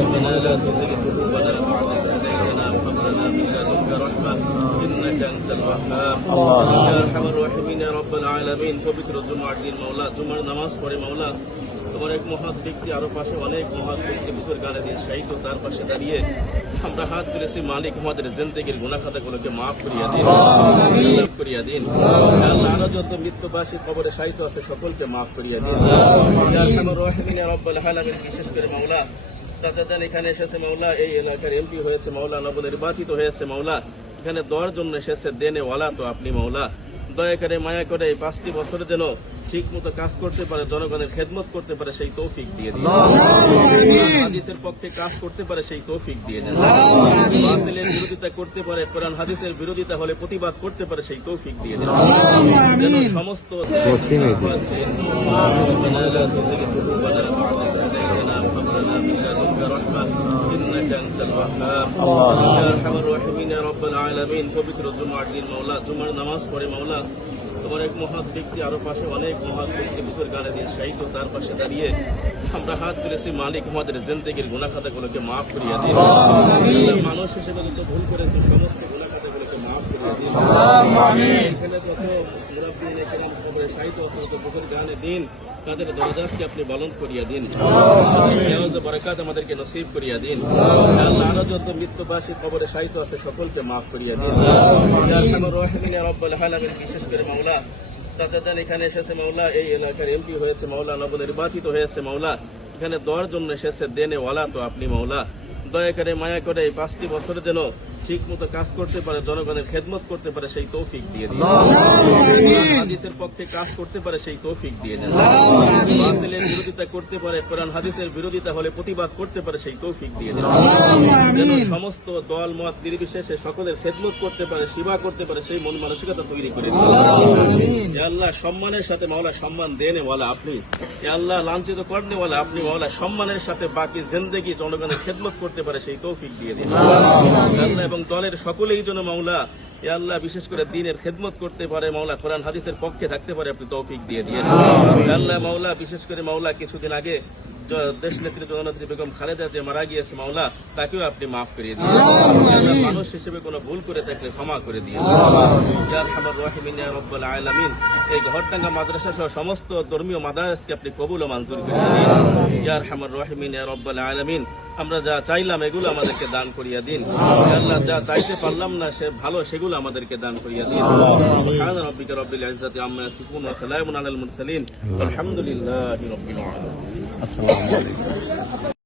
ربنا لا تزغ قلوبنا بعد إذ هديتنا وهب لنا من لدنك رحمة إنك أنت الوهاب يا أرحم الراحمين يا رب العالمين পবিত্র জুমার দিন মাওলা জুমার নামাজ পড়ে মাওলা তোমার এক মহৎ ব্যক্তি আরো পাশে অনেক মহৎ ব্যক্তি বুজুর্গানে দিন শাহিদ তার পাশে দাঁড়িয়ে আমরা হাত তুলেছি মালিক আমাদের জিন্দেগির গুনাহ খাতাগুলোকে মাফ করিয়া দিন মাফ করিয়া দিন আল্লাহ আরো যত মৃত্যুবাসী কবরে শাহিদ আছে সকলকে মাফ করিয়া দিন ইয়া আরহামার রাহিমিন ইয়া রাব্বাল আলামিন বিশেষ করে মাওলা চাচাদান এখানে এসেছে মাওলা এই এলাকার এমপি হয়েছে মাওলা নবনির্বাচিত হয়েছে মাওলা এখানে দেওয়ার জন্য এসেছে দেনে ওয়ালা তো আপনি মাওলা দয়া করে মায়া করে এই 5টি বছর যেন ঠিক মতো কাজ করতে পারে জনগণের খেদমত করতে পারে সেই তৌফিক দিয়ে দিন হাদিসের পক্ষে কাজ করতে পারে সেই তৌফিক দিয়ে দিন বাতিলের বিরোধিতা করতে পারে কোরআন হাদিসের বিরোধিতা হলে প্রতিবাদ করতে পারে সেই তৌফিক দিয়ে দিন যেন সমস্ত পবিত্র জুমার দিন মাওলা জুমার নামাজ পড়ে মাওলা তোমার এক মহৎ ব্যক্তি আরো পাশে অনেক মহৎ ব্যক্তি বুজুর্গানে দিন শাহিদ তার পাশে দাঁড়িয়ে আমরা হাত তুলেছি মালিক আমাদের জিন্দেগির গুনাহ খাতাগুলোকে মাফ করিয়া দিন মানুষ হিসেবে যত ভুল করেছে সমস্ত গুনাহ খাতাগুলোকে মাফ করিয়া দিন এখানে যত মুরাব্বিন কেরাম কবরে শাহিদ আছে তত বুজুর্গানে দিন তাদের দরজাকে আপনি বুলন্দ করিয়া দিন তাদের বরকত আমাদেরকে নসিব করিয়া দিন আল্লাহ আরো যত মৃত্যুবাসী কবরে শাহিদ আছে সকলকে মাফ করিয়া দিন ইয়া আরহামার রাহিমিন ইয়া রাব্বাল আলামিন বিশেষ করে মাওলা চাচাদান এখানে এসেছে মাওলা এই এলাকার এমপি হয়েছে মাওলা নবনির্বাচিত হয়েছে মাওলা এখানে দেওয়ার জন্য এসেছে দেনে ওয়ালা তো আপনি মাওলা দয়া করে মায়া করে এই 5টি বছর যেন ঠিক মতো কাজ করতে পারে জনগণের খেদমত করতে পারে সেই তৌফিক দিয়ে দিন হাদিসের পক্ষে কাজ করতে পারে সেই তৌফিক দিয়ে দিন বাতিলের বিরোধিতা করতে পারে কোরআন হাদিসের বিরোধিতা হলে প্রতিবাদ করতে পারে সেই তৌফিক দিয়ে দিন যেন সমস্ত দল মত নির্বিশেষে সকলের খেদমত করতে পারে সেবা করতে পারে সেই মন মানসিকতা তৈরি করে দিন ইয়া আল্লাহ সম্মানের সাথে মাওলা সম্মান দেনে ওয়ালা আপনি ইয়া আল্লাহ লাঞ্ছিত করনে ওয়ালা আপনি মাওলা সম্মানের সাথে বাকি জিন্দেগি জনগণের খেদমত করতে পারে সেই তৌফিক দিয়ে দিন আল্লাহ এবং দলের সকলেই যেন মাওলা ইয়া আল্লাহ বিশেষ করে দ্বীনের খেদমত করতে পারে মাওলা কোরআন হাদিসের পক্ষে থাকতে পারে আপনি তৌফিক দিয়ে দিয়েছেন আল্লাহ মাওলা বিশেষ করে মাওলা কিছুদিন আগে দেশ নেত্রী জননেত্রী বেগম খালেদা যে মারা গিয়েছে মাওলা তাকেও আপনি মাফ করিয়ে দিন আল্লাহ মানুষ হিসেবে কোনো ভুল করে থাকলে ক্ষমা করে দিন ইয়া আরহামার রাহিমিন ইয়া রাব্বাল আলামিন এই ঘরটাঙ্গা মাদ্রাসা সহ সমস্ত ধর্মীয় মাদ্রাসাকে আপনি কবুল ও মঞ্জুর করে দিন ইয়া আরহামার রাহিমিন ইয়া রাব্বাল আলামিন আমরা যা চাইলাম এগুলো আমাদেরকে দান করিয়া দিন ইয়া আল্লাহ যা চাইতে পারলাম না সে ভালো সেগুলো আমাদেরকে দান করিয়া দিন সুবহান রাব্বিকা রাব্বিল ইজ্জাতি আম্মা ইয়াসিফুন ওয়া সালামুন আলাল মুরসালিন আলহামদুলিল্লাহি রাব্বিল আলামিন আসসালামু আলাইকুম।